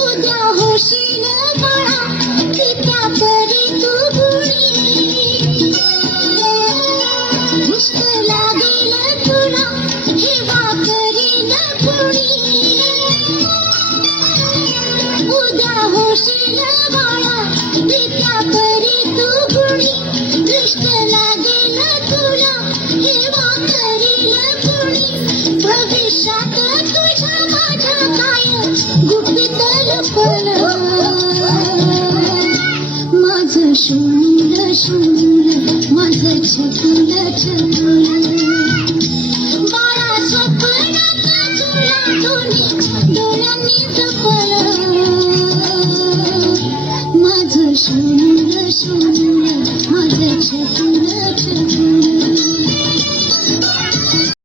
उद्या होशील बाळा त्या परी तू गुणी दृष्ट लागेल तुला हेवा करील कुणी उद्या होशील बाळा त्या परी तू गुणी दृष्ट लागेल तुला हेवा करील कुणी भविष्यात तुझ्या माझ्या काय गुपित लपल माझं शून्य शून्य माझं छकुल छकुल